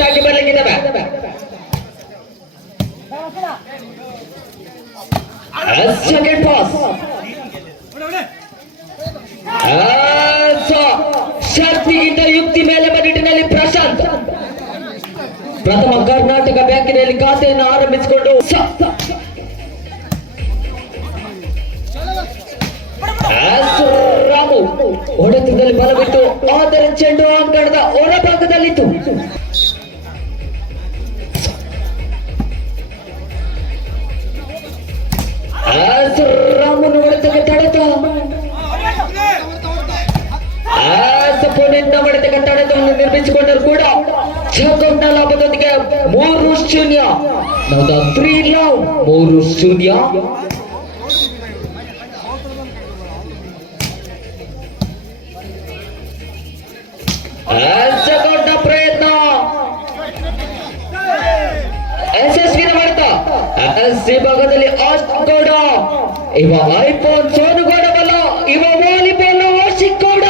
ಸಾಗಿ ಬರ್ಲಿಕ್ಕಿದ್ದಾವೆ. Second pass ಶಕ್ತಿಗಿಂತ ಯುಕ್ತಿ ಮೇಲೆ ನಿಟ್ಟಿನಲ್ಲಿ ಪ್ರಶಾಂತ್ ಪ್ರಥಮ ಕರ್ನಾಟಕ ಬ್ಯಾಂಕಿನಲ್ಲಿ ಖಾತೆಯನ್ನು ಆರಂಭಿಸಿಕೊಂಡು ರಾಮು ಹೊಡೆತದಲ್ಲಿ ಬಲವಿತ್ತು, ಆದರೆ ಚೆಂಡು ಅಂಗಣದ ಹೊರಭಾಗದಲ್ಲಿತ್ತು. ರಾಮನ ಹೊಡೆತಕ್ಕೆ ತಡೆತ ಪುನಿಂದ ಹೊಡೆತಕ್ಕೆ ತಡೆತವನ್ನು ನಿರ್ಮಿಸಿಕೊಂಡರು ಕೂಡ ಚೌಕೌಟ್ನ ಲಾಭದೊಂದಿಗೆ 3-0. 3 ಲವ್ 3-0. ಚೌಕೌಟ್ನ ಪ್ರಯತ್ನ ಯಶಸ್ವಿನ ಹೊಡೆತ. ಸಿ ಭಾಗದಲ್ಲಿ ಆಸ್ಕೋಡ ಇವ ಐಫೋನ್ ಸೋನುಗೌಡವಲ್ಲ, ಇವ ವಾಲಿಬಾಲ್ ಆಶಿಕೋಡ.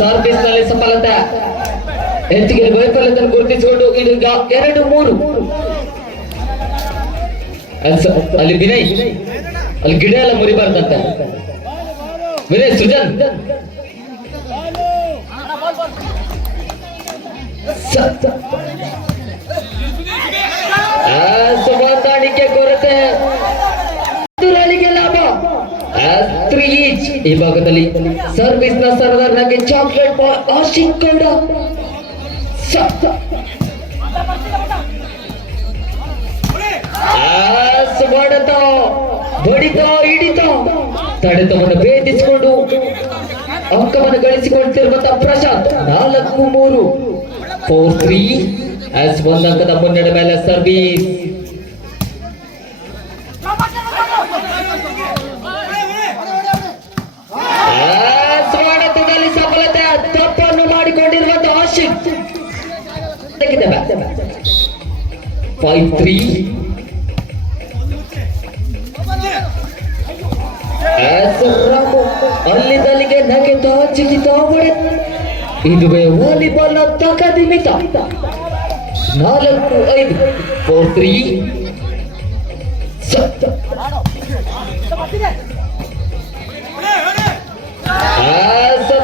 ಸರ್ವಿಸ್ ನಲ್ಲಿ ಸಫಲತೆ, ಹೆಚ್ಚಿಗೆ ವೈಫಲ್ಯತೆಯನ್ನು ಗುರುತಿಸಿಕೊಂಡು ಇದೀಗ 2-3. ಅಲ್ಲಿ ವಿನಯ್, ಅಲ್ಲಿ ಗಿಡ ಎಲ್ಲ ಮುರಿಬಾರ್ದಂತೆ. ವಿನಯ್ ಸುಜನ್ ಹೊಂದಾಣಿಕೆ ಕೊರತೆ, ಲಾಭ 3 ಈಚ್. ಈ ಭಾಗದಲ್ಲಿ ಸರ್ವಿಸ್ ನ ಸರ್ವರ್ನಾಗಿ ಚಾಕ್ಲೇಟ್ ಬಾಲ್ ಆಶಿಕೊಂಡ ಹೊಡೆತ ಬಡಿತ ಹಿಡಿತ ತಡೆತವನ್ನು ಭೇದಿಸಿಕೊಂಡು ಅಂಕವನ್ನು ಗಳಿಸಿಕೊಳ್ತಿರುವಂತಹ ಪ್ರಶಾಂತ್ 4-3 4-3. ಒಂದು ಅಂಕದ ಮುನ್ನಡೆ ಮೇಲೆ ಸರ್ವಿಸ್. ಹೊಡೆತದಲ್ಲಿ ಸಫಲತೆ, ತಪ್ಪನ್ನು ಮಾಡಿಕೊಂಡಿರುವಂತಹ ಆಶಿಕ್ 5-3. ಅಲ್ಲಿದ್ದಲ್ಲಿಗೆ ನಗೆತ ಜಿಗಿತ ಇದುವೇ ವಾಲಿಬಾಲ್ ನ ತಕದಿಮಿತ. 4-5 4-3.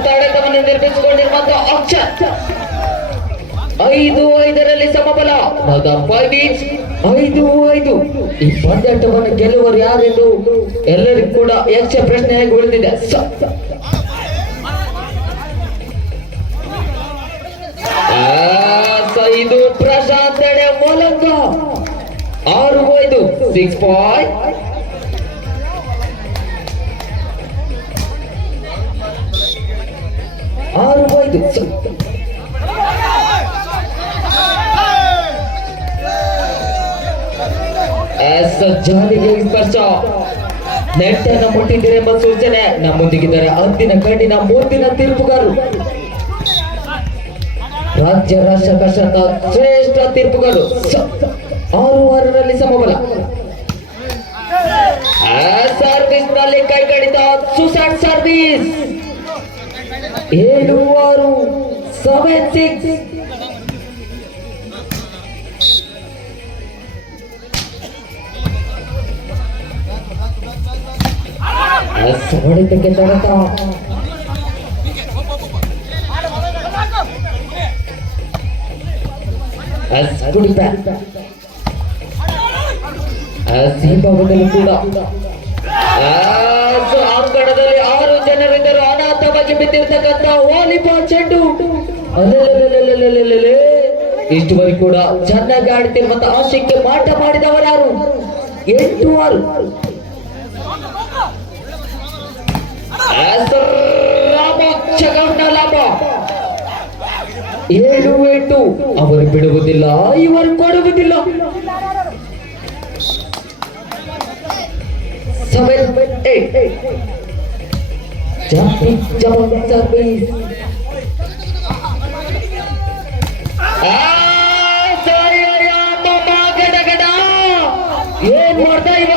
ತಡೆತವನ್ನು ನಿರ್ಮಿಸಿಕೊಂಡಿರುವಂತಹ ಅಕ್ಷರ್ 5-5 ಸಮಬಲ. 5 ಈಚ್ 5-5. ಈ ಪಂದ್ಯಾಟವನ್ನು ಗೆಲ್ಲುವರು ಯಾರೆಂದು ಎಲ್ಲರಿಗೂ ಕೂಡ ಯಕ್ಷ ಪ್ರಶ್ನೆಯಾಗಿ ಉಳಿದಿದೆ. ಇದು ಪ್ರಶಾಂತ್ ಮೂಲಂಗ 6-5 6 ಪಾಯಿಂಟ್. ಜಾಲಿಗೆ ಸ್ಪರ್ಶ, ನೆಟ್ಟನ್ನು ಮುಟ್ಟಿದ್ದೀರೆಂಬ ಸೂಚನೆ. ನಮ್ಮೊಂದಿಗಿದ್ದಾರೆ ಅಂದಿನ ಕಣ್ಣಿನ ಮೂರ್ತಿನ ತೀರ್ಪುಗಾರರು, ರಾಜ್ಯ ರಾಷ್ಟ್ರ ಕರ್ನಾಟಕ ಶ್ರೇಷ್ಠ ತೀರ್ಪುಗಾರರು. 6-6 ಸಮಬಲ. ಸರ್ವಿಸ್ ನಲ್ಲಿ ಕೈ ಕಡಿತ ಸುಸಾಟ್ ಸರ್ವಿಸ್ 7-6 7-6. ಹೊಡೆತಕ್ಕೆ ತಡೆತ ಭಾಗದಲ್ಲಿ ಕೂಡ ಅಂಗಣದಲ್ಲಿ 6 ಜನರಿದ್ದರು. ಅನಾಥವಾಗಿ ಬಿದ್ದಿರ್ತಕ್ಕಂಥ ವಾಲಿಬಾಲ್ ಚೆಂಡು ಇಷ್ಟುವರೆಗೂ ಕೂಡ ಚೆನ್ನಾಗಿ ಆಡ್ತಿರುವಂತಹ ಆಶಯಕ್ಕೆ ಮಾಟ ಮಾಡಿದವರು ಯಾರು? 8-6. ಲಾಭ 7-8. ಅವರು ಬಿಡುವುದಿಲ್ಲ, ಇವರು ಕೊಡುವುದಿಲ್ಲ. 7-8. jumping service. ಏನ್ ಮಾಡ್ತಾ ಇವ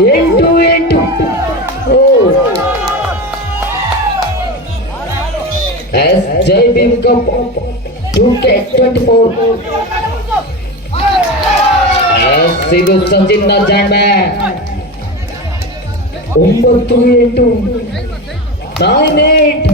8 ಓ ಎಸ್ ಜೈ ಭೀಮ್ ಕಪ್ 2K24 ಎಸ್ ಇದು ಸಚಿನ್ ಜಾಂಡ್ ಮ್ಯಾನ್ 9-8 9-8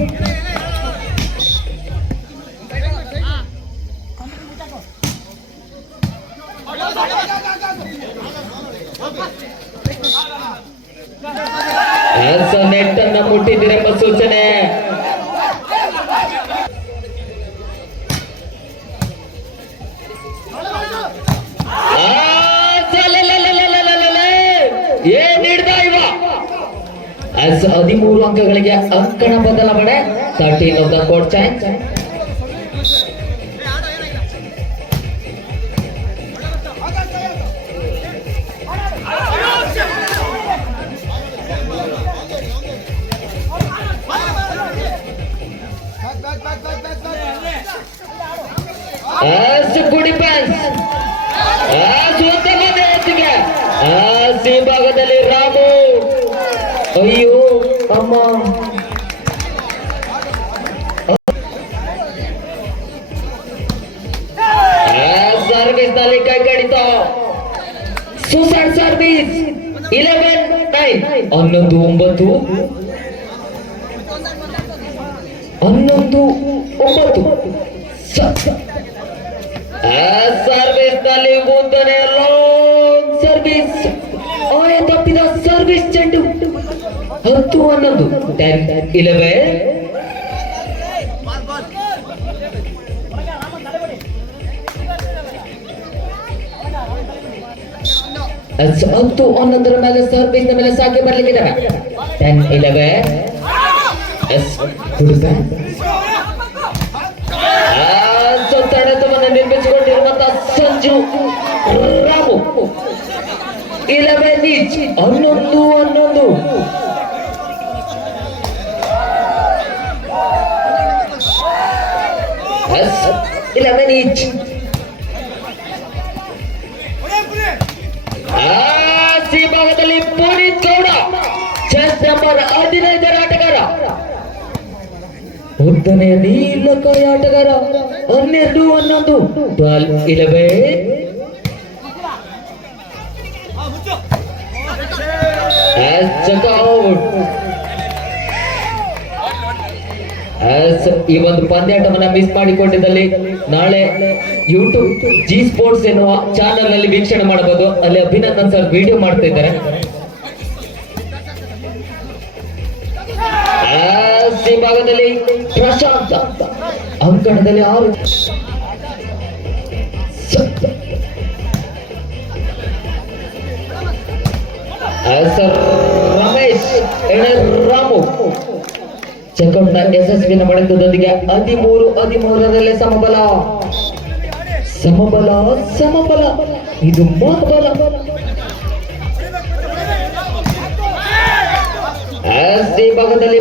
ನೆಟ್ ಅನ್ನ ಮುಟ್ಟಿದ್ದೀರೆಂಬ ಸೂಚನೆ. ಏನ್ ಹಿಡ್ದ ಇವ 13 ಅಂಕಗಳಿಗೆ ಅಂಕಣ ಬದಲಾವಣೆ 13 of the court change. ಗುಡಿ ಪ್ಯಾನ್ಸ್ ಸಿ ಭಾಗದಲ್ಲಿ ರಾಮು ಅಯ್ಯೋ ಅಮ್ಮ ಸರ್ವಿಸ್ ನಲ್ಲಿ ಕೈ ಕಡಿತ ಸೂಸೈಡ್ ಸರ್ವಿಸ್ 11-9 11-9 ಸರ್ವಿಸ್ ನಲ್ಲಿ ಉದ್ದನೆ ಲಾಂಗ್ ಸರ್ವಿಸ್ ತಪ್ಪಿದ ಸರ್ವಿಸ್ ಚೆಂಡು 10-11 10-11 10-11 ಮೇಲೆ ಸರ್ವಿಸ್ ಮೇಲೆ ಸಾಗಿ ಬರ್ಲಿಕ್ಕಿದ್ದಾರೆ 10-11 ತಡೆತವನ್ನು ನಿರ್ಮಿಸಿಕೊಂಡಿರುವಂತಹ Sanju Ramu 11 each 11 11 each C ಭಾಗದಲ್ಲಿ ಪುನೀತ್ ಗೌಡ ಚೆಸ್ ನಂಬರ್ 15 ಆಟಗಾರ ಉದ್ದನೆಯ ನೀಲಕಾಯ ಆಟಗಾರ 12-11 12-11 ಈ ಒಂದು ಪಂದ್ಯಾಟವನ್ನ ಮಿಸ್ ಮಾಡಿಕೊಂಡಿದ್ದಲ್ಲಿ ನಾಳೆ ಯೂಟ್ಯೂಬ್ ಜಿ ಸ್ಪೋರ್ಟ್ಸ್ ಎನ್ನುವ ಚಾನೆಲ್ ನಲ್ಲಿ ವೀಕ್ಷಣೆ ಮಾಡಬಹುದು. ಅಲ್ಲಿ ಅಭಿನಂದನ್ ಸರ್ ವಿಡಿಯೋ ಮಾಡ್ತಾ ಇದ್ದಾರೆ. ಸಿ ಭಾಗದಲ್ಲಿ ಪ್ರಶಾಂತ್ ಅಂಕಣದಲ್ಲಿ 6 ರಮೇಶ್ ರಾಮು ಚೆಕ್ಔಟ್ ನ ಯಶಸ್ವಿನ ಬಡಿತದೊಂದಿಗೆ 13-13 ಸಮಬಲ ಇದು ಮಹಾಬಲ. ಸಿ ಭಾಗದಲ್ಲಿ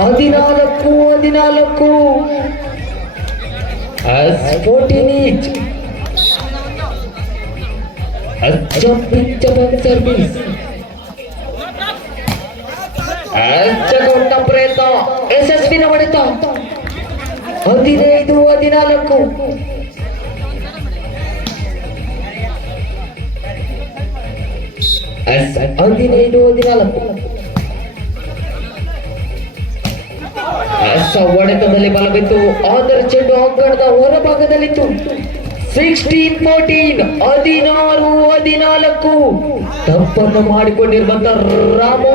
ಹದಿನಾಲ್ಕು 14 ಈಚ್ ಜಂಪಿಂಗ್ ಸರ್ವಿಸ್ ಪ್ರಯತ್ನ ಯಶಸ್ವಿನ ಹೊಡೆತ 15-14 ಹೊಡೆತದಲ್ಲಿ ಬಲ ಬಿತ್ತು. ಆದರೆ ಚೆಂಡು ಅಂಕಣದ ಹೊರಭಾಗದಲ್ಲಿತ್ತು. 16-14 16-14 ತಪ್ಪನ್ನು ಮಾಡಿಕೊಂಡಿರುವಂತ ರಾಮು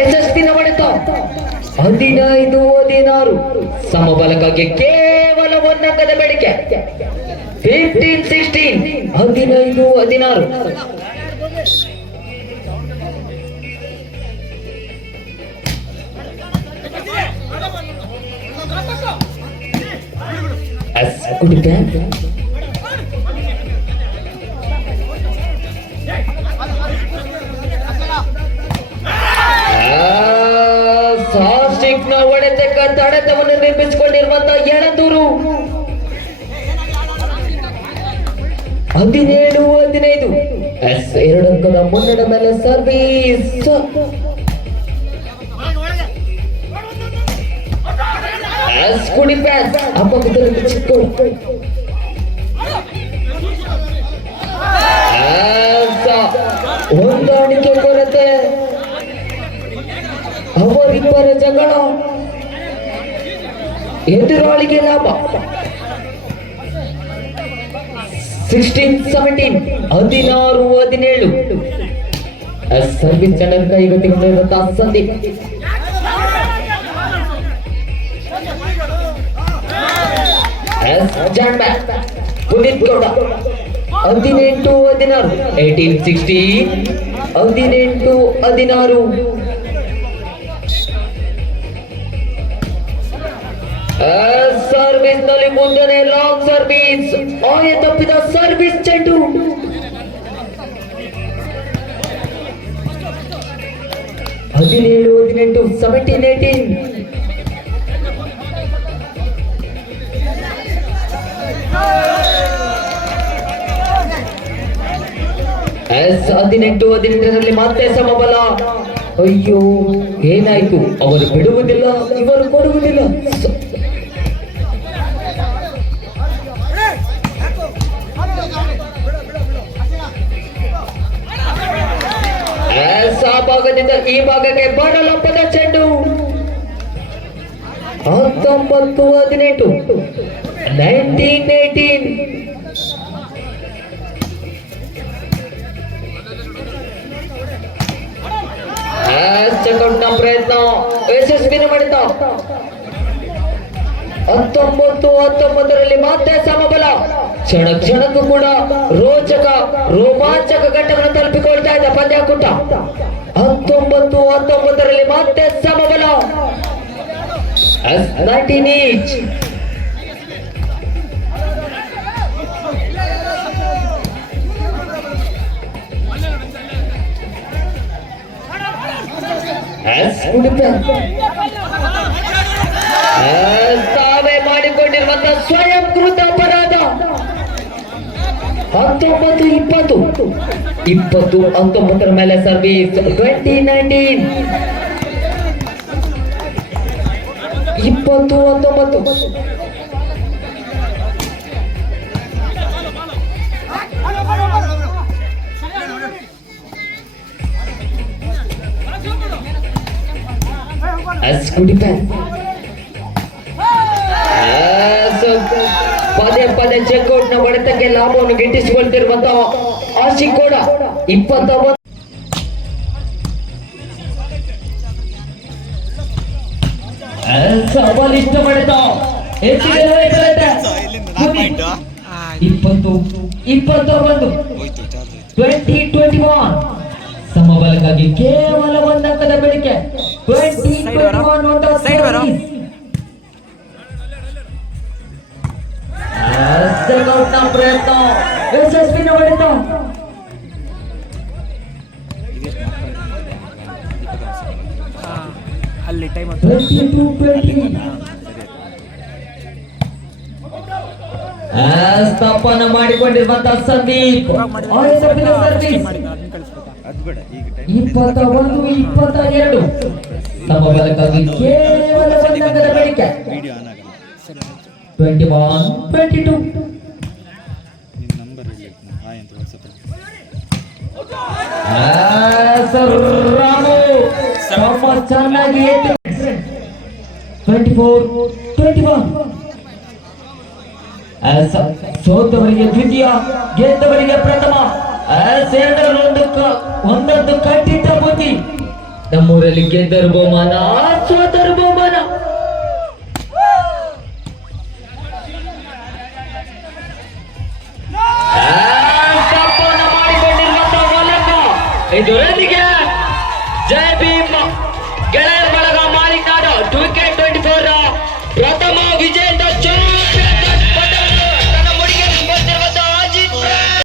ಯಶಸ್ವಿನ ಹೊಡೆತ 15-16 ಸಮಬಲಕ್ಕಾಗಿ ಕೇವಲ 1 ಅಂಕದ ಬೇಡಿಕೆ. 15-16 15-16 ಗುಡ್ ಬ್ಯಾಕ್ ವಿಘ್ನ ಹೊಡೆತಕ್ಕ ತಡೆತವನ್ನು ನಿರ್ಮಿಸಿಕೊಂಡಿರುವಂತಹ ಯಳಂದೂರು 17-15. ಎರಡು ಅಂಕದ ಮುನ್ನಡ ಮೇಲೆ ಸರ್ವಿಸ್. ಕುಡಿ ಪ್ಯಾಸ್ ಅಪ್ಪದಲ್ಲಿ ಚಿಕ್ಕೋಡು ಹೊಂದಾಣಿಕೆ ಕೊರತೆ, ಅವರಿಬ್ಬರ ಜಗಳ, ಎದುರಾಳಿಗೆ ಲಾಭ. 16-17, 16-17. ಸರ್ವಿಸ್ ಜನರ ಕೈಗಟ್ಟಿಕೊಂಡಿರುವಂತಹ ಸಂದೀಪ್. ಪುನೀತ್ ಗೌಡ 18-16, 18-16, 18-16. ಸರ್ವಿಸ್ ನಲ್ಲಿ ಮುಂದೆ ಲಾಂಗ್ ಸರ್ವಿಸ್, ಆಯ ತಪ್ಪಿದ ಸರ್ವಿಸ್ ಚೆಂಡು. ಹದಿನೇಳು 18, 17-18. 18-18 ಮತ್ತೆ ಸಮಬಲ. ಅಯ್ಯೋ ಏನಾಯ್ತು, ಅವರು ಬಿಡುವುದಿಲ್ಲ, ಇವರು ಕೊಡುವುದಿಲ್ಲ. ಆ ಭಾಗದಿಂದ ಈ ಭಾಗಕ್ಕೆ ಬರಲಪ್ಪದ ಚೆಂಡು. 19-18, 19-18. ಚೆಕ್ಔಟ್ನ ಪ್ರಯತ್ನ ಯಶಸ್ವಿನ ಮಾಡಿದ. 19-19 ಮತ್ತೆ ಸಮಬಲ. ಕ್ಷಣಕ್ಕೂ ಕೂಡ ರೋಚಕ ರೋಮಾಂಚಕ ಘಟ್ಟವನ್ನು ತಲುಪಿಕೊಳ್ತಾ ಇದ್ದ ಪಂದ್ಯಾಕೂಟ. 19-19 ಮತ್ತೆ ಸಮಬಲ. 19 each. ತಾವೇ ಮಾಡಿಕೊಂಡಿರುವಂತಹ ಸ್ವಯಂ ಕೃತ ಅಪರಾಧ. 19-20, 20-19 ಮೇಲೆ ಸರ್ವಿಸ್. 20-19, 20-19. ಪದೇ ಚೆಕ್ಔಟ್ ನ ಹೊಡೆತಕ್ಕೆ ಲಾಭವನ್ನು ಗಿಟ್ಟಿಸಿಕೊಳ್ತಿರುವಂತಹ ಆಶಿಕ್ ಕೂಡ 29. ಬಲಿಷ್ಠ ಹೊಡೆತ 20-21, 20-21. ಸಮಬಲಕ್ಕಾಗಿ ಕೇವಲ ಒಂದು ಅಂಕದ ಬೆಳಿಕೆ. 20-21 ಪ್ರಯತ್ನ ಯಶಸ್ವಿನ ಹೊಡೆತ. ಅಲ್ಲಿ ಟೈಮ್ 22-20. ಸ್ಥಾಪನ ಮಾಡಿಕೊಂಡಿರುವಂತಹ ಸಂದೀಪ್. 21-22. ಸಮಬಲಕ್ಕಾಗಿ ಕೇವಲ ಒಂದು ಅಂಕದ ಬೆಳಿಕೆ. 21-22. ರಾಮು ಚೆನ್ನಾಗಿ 24-21. ಸೋತವರಿಗೆ ದ್ವಿತೀಯ, ಗೆದ್ದವರಿಗೆ ಪ್ರಥಮ. ಒಂದೊಂದು ಕಟ್ಟಿಟ್ಟ ಬುದ್ಧಿ. ನಮ್ಮೂರಲ್ಲಿ ಗೆದ್ದರು ಬಹುಮಾನ, ಸೋತರು ಬಹುಮಾನ. ಮಾಡಿಕೊಂಡಿರುವಂತಹ ಮೂಲಕ ಇದರೊಂದಿಗೆ